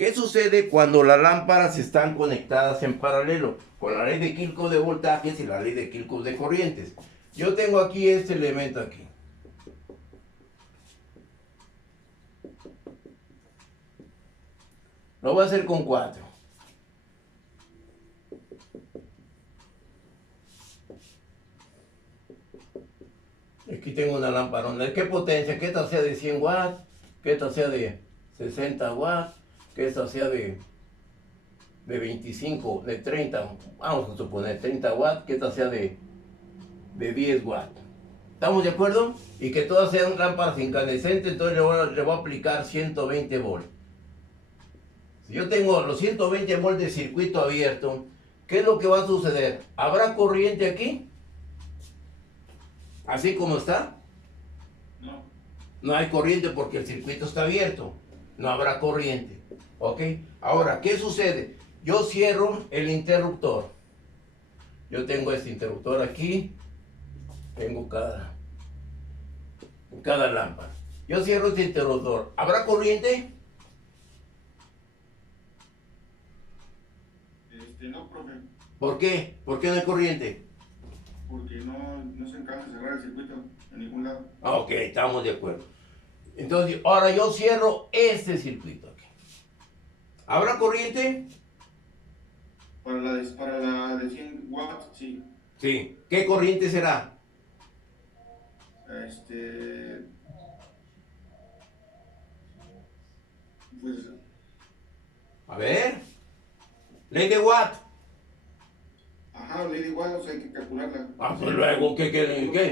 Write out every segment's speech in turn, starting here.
¿Qué sucede cuando las lámparas están conectadas en paralelo? Con la ley de Kirchhoff de voltajes y la ley de Kirchhoff de corrientes. Yo tengo aquí este elemento aquí. Lo voy a hacer con 4. Aquí tengo una lamparona. ¿De qué potencia? Que esta sea de 100 watts, que esta sea de 60 watts, que esta sea de 25, de 30, vamos a suponer 30 watts, que esta sea de 10 watts. ¿Estamos de acuerdo? Y que todas sean lámparas incandescentes, entonces le voy a aplicar 120 volts. Si yo tengo los 120 volts de circuito abierto, ¿qué es lo que va a suceder? ¿Habrá corriente aquí? ¿Así como está? No. No hay corriente porque el circuito está abierto. No habrá corriente. ¿Ok? Ahora, ¿qué sucede? Yo cierro el interruptor. Yo tengo este interruptor aquí. Tengo cada lámpara. Yo cierro este interruptor. ¿Habrá corriente? No, profe, ¿Por qué? ¿Por qué no hay corriente? porque no se encarga de cerrar el circuito en ningún lado. Ok, estamos de acuerdo. Entonces, ahora yo cierro este circuito aquí. ¿Habrá corriente? Para la de 100 watts, sí. Sí. ¿Qué corriente será? Pues, A ver. Ley de Watt. ajá, Lady Watt, o sea, hay que calcularla. Ah, pues luego, ¿qué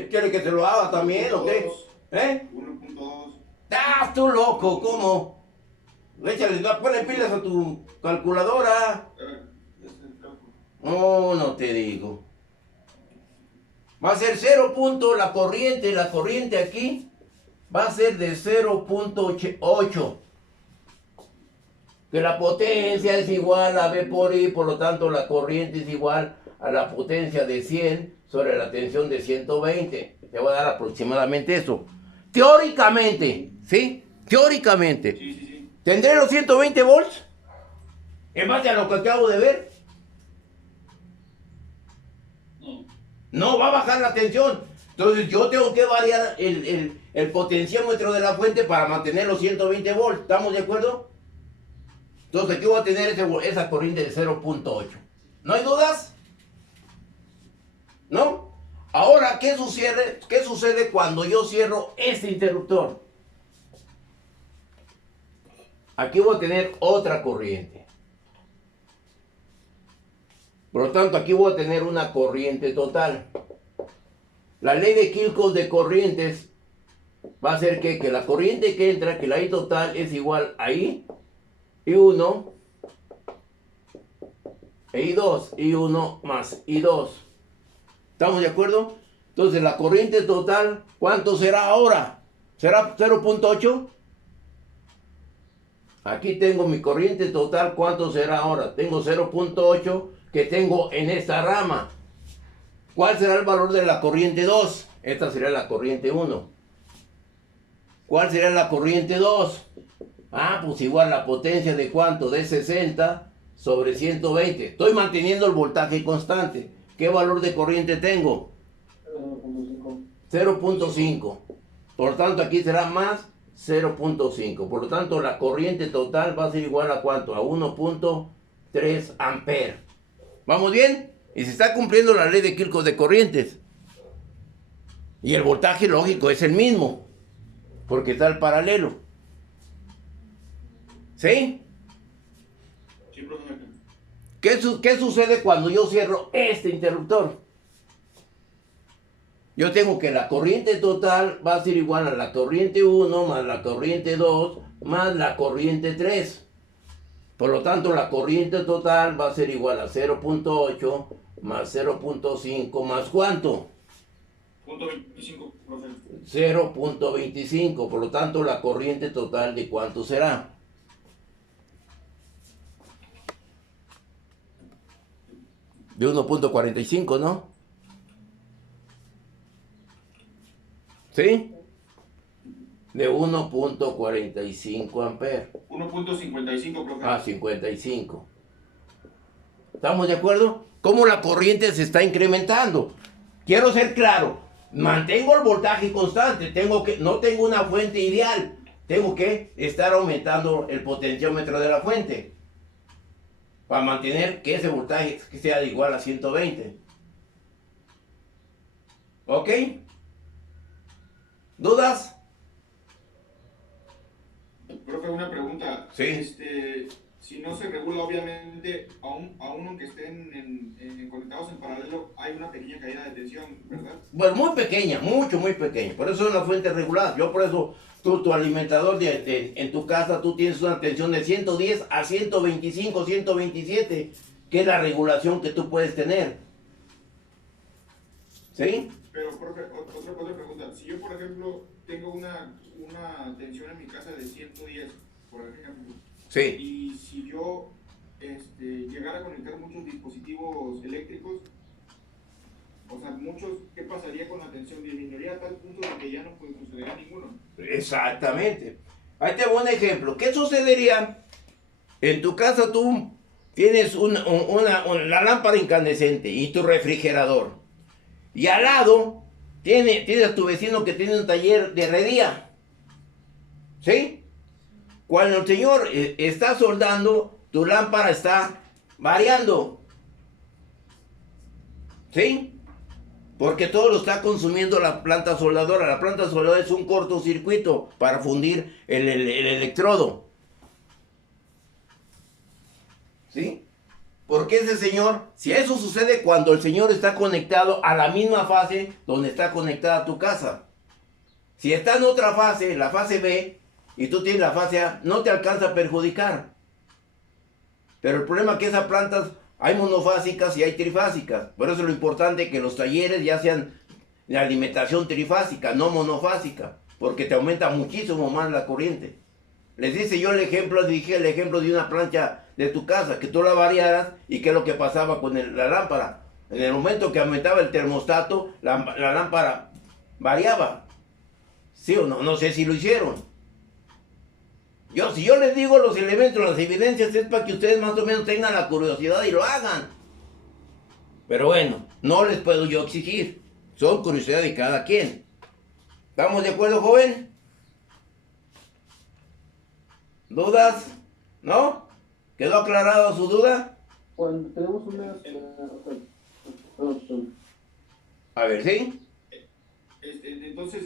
quiere que se lo haga también o qué? 1.2. ¡Ah, tú loco! ¿Cómo? Échale, ponle pilas a tu calculadora. Es el cálculo. No, no te digo. Va a ser 0. La corriente aquí va a ser de 0.8. Que la potencia es igual a V por I, por lo tanto la corriente es igual a la potencia de 100 sobre la tensión de 120. Te voy a dar aproximadamente eso. Teóricamente, ¿sí? Teóricamente. Sí. ¿Tendré los 120 volts? En base a lo que acabo de ver. No. No va a bajar la tensión. Entonces yo tengo que variar el potenciómetro de la fuente para mantener los 120 volts. ¿Estamos de acuerdo? Entonces aquí voy a tener esa corriente de 0.8. ¿No hay dudas? ¿No? Ahora, ¿qué sucede cuando yo cierro este interruptor? Aquí voy a tener otra corriente. Por lo tanto, aquí voy a tener una corriente total. La ley de Kirchhoff de corrientes va a hacer que la corriente que entra, que la I total es igual a I, I1, e I2, I1 más I2. ¿Estamos de acuerdo? Entonces, la corriente total, ¿cuánto será ahora? ¿Será 0.8? Aquí tengo mi corriente total, ¿cuánto será ahora? Tengo 0.8 que tengo en esta rama. ¿Cuál será el valor de la corriente 2? Esta será la corriente 1. ¿Cuál será la corriente 2? Ah, pues igual la potencia de ¿cuánto? De 60 sobre 120. Estoy manteniendo el voltaje constante. ¿Qué valor de corriente tengo? 0.5. Por lo tanto, aquí será más 0.5. Por lo tanto, la corriente total va a ser igual a ¿cuánto? A 1.3 amperes. ¿Vamos bien? Y se está cumpliendo la ley de Kirchhoff de corrientes. Y el voltaje lógico es el mismo, porque está al paralelo. ¿Sí? Sí, profe. ¿Qué sucede cuando yo cierro este interruptor? Yo tengo que la corriente total va a ser igual a la corriente 1 más la corriente 2 más la corriente 3. Por lo tanto, la corriente total va a ser igual a 0.8 más 0.5 más ¿cuánto? 0.25, profe. 0.25. Por lo tanto, la corriente total ¿de cuánto será? De 1.45, ¿no? ¿Sí? de 1.45 amperes. 1.55, profe. Ah, 55. ¿Estamos de acuerdo? ¿Cómo la corriente se está incrementando? Quiero ser claro, mantengo el voltaje constante, no tengo una fuente ideal, tengo que estar aumentando el potenciómetro de la fuente para mantener que ese voltaje sea igual a 120. ¿Ok? ¿Dudas? Profe, una pregunta. Sí. Si no se regula, obviamente, aún aunque estén conectados en paralelo, hay una pequeña caída de tensión, ¿verdad? Bueno, muy pequeña, muy pequeña. Por eso es una fuente regular. Yo por eso, tu alimentador en tu casa, tú tienes una tensión de 110 a 125, 127, que es la regulación que tú puedes tener. ¿Sí? Pero, profe, otra pregunta. Si yo, por ejemplo, tengo una tensión en mi casa de 110, por ejemplo, Sí. y si yo llegara a conectar muchos dispositivos eléctricos, o sea, ¿qué pasaría con la tensión? ¿Disminuiría a tal punto de que ya no funcionaría ninguno? Exactamente. Ahí te voy un ejemplo. ¿Qué sucedería? En tu casa tú tienes la lámpara incandescente y tu refrigerador. Y al lado tienes a tu vecino que tiene un taller de herrería. ¿Sí? Cuando el señor está soldando, tu lámpara está variando. ¿Sí? Porque todo lo está consumiendo la planta soldadora. La planta soldadora es un cortocircuito para fundir el electrodo. ¿Sí? Porque ese señor, si eso sucede cuando el señor está conectado a la misma fase donde está conectada tu casa. Si está en otra fase, la fase B, y tú tienes la fase A, no te alcanza a perjudicar. Pero el problema es que esas plantas hay monofásicas y hay trifásicas. Por eso es lo importante que los talleres ya sean de alimentación trifásica, no monofásica, porque te aumenta muchísimo más la corriente. Les dije yo dije el ejemplo de una plancha de tu casa, que tú la variaras y qué es lo que pasaba con la lámpara. En el momento que aumentaba el termostato, la lámpara variaba. ¿Sí o no? No sé si lo hicieron. Si yo les digo los elementos, las evidencias, es para que ustedes más o menos tengan la curiosidad y lo hagan. Pero bueno, no les puedo yo exigir. Son curiosidad de cada quien. ¿Estamos de acuerdo, joven? ¿Dudas? ¿No? ¿Quedó aclarada su duda? Cuando tenemos unas... A ver, ¿sí? Entonces,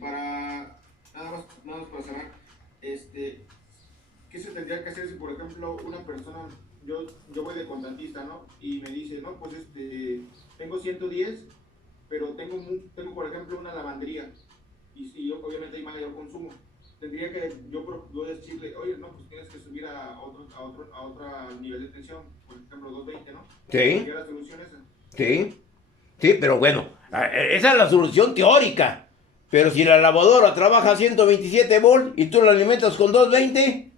nada más para cerrar, ¿qué se tendría que hacer si, por ejemplo, una persona, yo voy de contratista, ¿no? Y me dice, no, pues tengo 110, pero tengo, por ejemplo, una lavandería, y obviamente hay mayor consumo. Tendría que yo decirle, oye, no, pues tienes que subir a otro nivel de tensión, por ejemplo, 220, ¿no? Sí. ¿Qué es la solución esa? Sí. Sí, pero bueno, esa es la solución teórica. Pero si la lavadora trabaja a 127 volts y tú la alimentas con 220.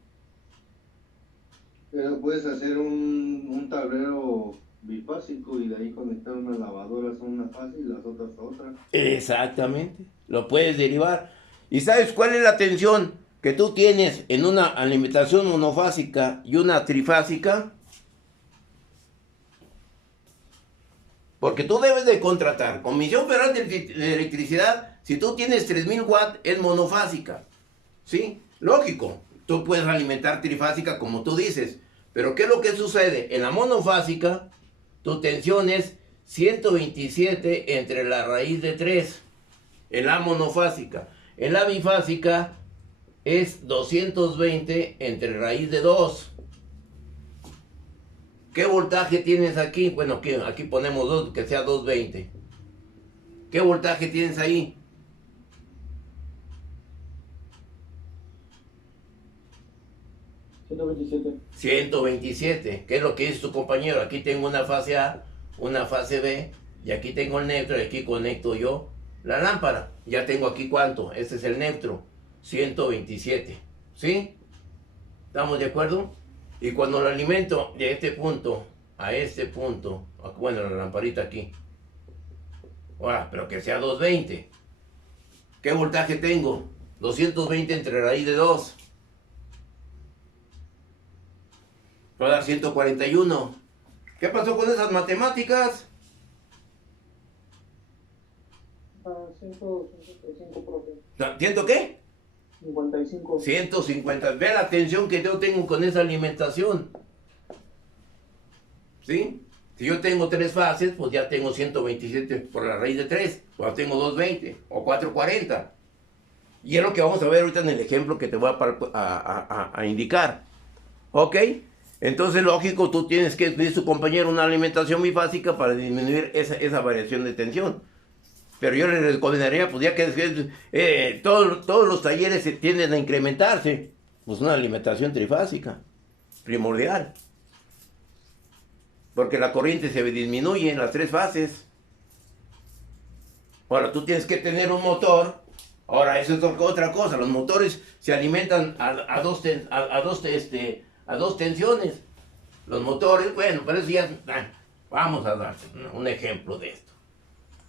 Pero puedes hacer un tablero bifásico y de ahí conectar unas lavadoras a una fase y las otras a otra. Exactamente, lo puedes derivar. ¿Y sabes cuál es la tensión que tú tienes en una alimentación monofásica y una trifásica? Porque tú debes de contratar Comisión Federal de Electricidad. Si tú tienes 3000 watts, es monofásica. ¿Sí? Lógico, tú puedes alimentar trifásica como tú dices. Pero ¿qué es lo que sucede? En la monofásica, tu tensión es 127 entre la raíz de 3. En la monofásica. En la bifásica es 220 entre raíz de 2. ¿Qué voltaje tienes aquí? Bueno, aquí ponemos 2, que sea 220. ¿Qué voltaje tienes ahí? $127. ¿Qué es lo que dice tu compañero? Aquí tengo una fase A, una fase B, y aquí tengo el neutro, y aquí conecto yo la lámpara. Ya tengo aquí cuánto, este es el neutro, 127. ¿Sí? ¿Estamos de acuerdo? Y cuando lo alimento de este punto a este punto, bueno, la lamparita aquí, pero que sea 220. ¿Qué voltaje tengo? 220 entre raíz de 2. Va a dar 141. ¿Qué pasó con esas matemáticas? 155, profe. ¿Ciento qué? 55. 150. Ve la tensión que yo tengo con esa alimentación. ¿Sí? Si yo tengo 3 fases, pues ya tengo 127 por la raíz de 3. Pues tengo 220 o 440. Y es lo que vamos a ver ahorita en el ejemplo que te voy a indicar. ¿Ok? Entonces, lógico, tú tienes que pedir a tu compañero una alimentación bifásica para disminuir esa variación de tensión. Pero yo les recomendaría, pues ya que todos los talleres tienden a incrementarse, pues una alimentación trifásica, primordial. Porque la corriente se disminuye en las 3 fases. Ahora, tú tienes que tener un motor. Ahora, eso es otra cosa. Los motores se alimentan a dos tensiones. Los motores, bueno, pero eso ya... Vamos a dar un ejemplo de esto.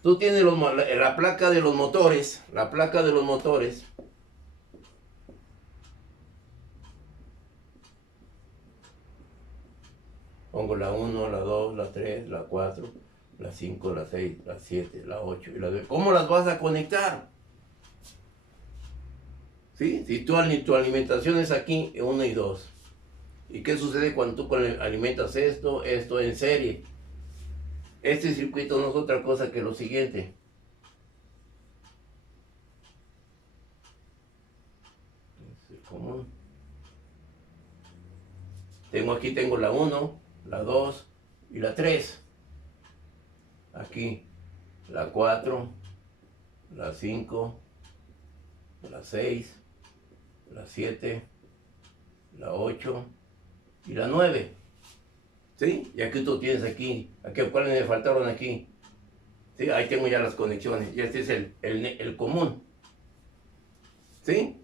Tú tienes la placa de los motores. La placa de los motores. Pongo la 1, la 2, la 3, la 4, la 5, la 6, la 7, la 8 y la 9. ¿Cómo las vas a conectar? ¿Sí? Si tu alimentación es aquí, 1 y 2. ¿Y qué sucede cuando tú alimentas esto en serie? Este circuito no es otra cosa que lo siguiente. Es el común. Aquí tengo la 1, la 2 y la 3. Aquí la 4, la 5, la 6, la 7, la 8 y la 9. ¿Sí? Y aquí tú tienes aquí. ¿Cuáles me faltaron aquí? ¿Sí? Ahí tengo ya las conexiones. Y este es el común. ¿Sí?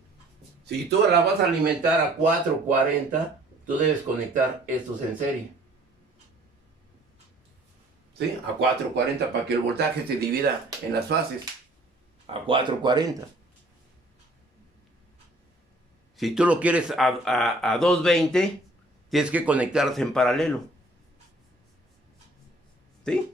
Si tú la vas a alimentar a 440, tú debes conectar estos en serie. ¿Sí? A 440 para que el voltaje se divida en las fases. A 440. Si tú lo quieres a 220, tienes que conectarse en paralelo. ¿Sí?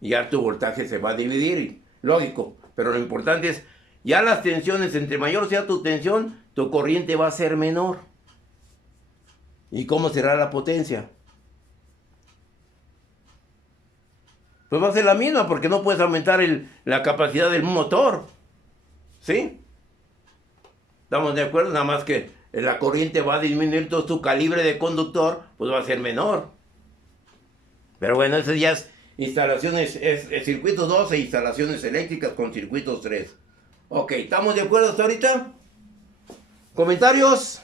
Y ya tu voltaje se va a dividir, lógico. Pero lo importante es, ya las tensiones, entre mayor sea tu tensión, tu corriente va a ser menor. ¿Y cómo será la potencia? Pues va a ser la misma, porque no puedes aumentar la capacidad del motor. ¿Sí? ¿Estamos de acuerdo? Nada más que la corriente va a disminuir, todo tu calibre de conductor, pues va a ser menor. Pero bueno, eso ya es instalaciones, es circuitos 2 e instalaciones eléctricas con circuitos 3. Ok, ¿estamos de acuerdo hasta ahorita? ¿Comentarios?